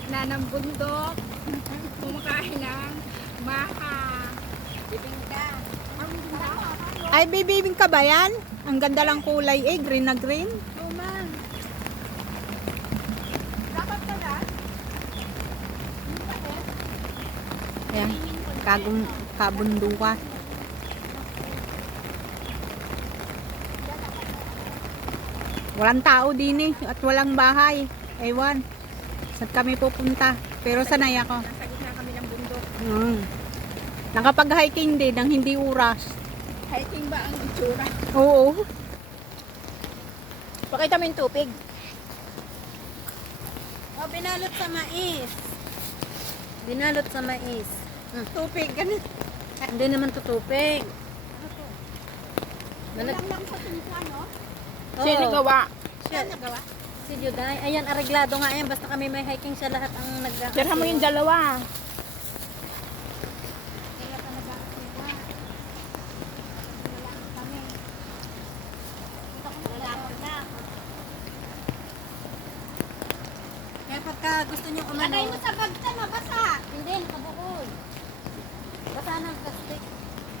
gitna ng bundok, kumakain ng maha. Bibingka. Ay, bibibing ka ba yan? Ang ganda lang kulay eh, green na green. Tuman. Dapat ka na? Yan, kabunduka. Walang tao din eh, at walang bahay. Ewan, saan kami pupunta? Pero sanay ako. Nasa gitna kami ng bundok. Nakapag-hiking din ng hindi oras. Hiking ba ang itsura? Oo. Pakita mo yung tubig. Oh, binalot sa mais. Binalot sa mais. Tubig, ganun. Hindi naman tutupig. Walang lang sa tumpa, no? Oo. Sino gawa? Siya nagawa. Si Juday. Ayan, areglado nga yan. Basta kami may hiking siya lahat ang nag- Tira mo yung dalawa. Kaya pagka gusto nyo umano. Lagay mo sa bag sa mabasa. Hindi, nakabukod. Basta ng plastic.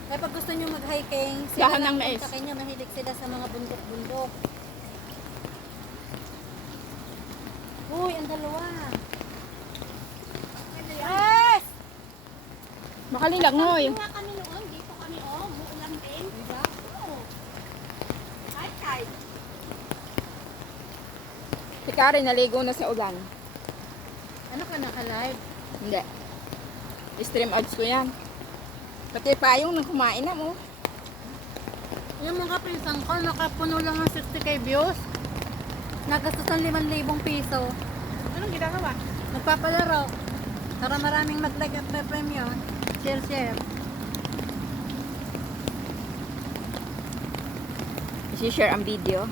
Kaya pag gusto nyo mag-hiking, sila Dahan lang ng mais. sa kanya, mahilig sila sa mga bundok-bundok. Uy, ang dalawa. Yes! Makalilangoy. Nga kami noon, dito kami muulan din. Diba? Oo. Ay. Si Karen naligo na sa ulan. Ano ka naka-live? Hindi. Stream ads ko yan. Pati payong nang kumain na mo. Yung mga pinsan ko, nakapuno lang ng 60k views. Nagastos ng 5,000 piso. Anong ginagawa? Nagpapalaro. Para maraming mag-like at may premium. Share. I-share ang video.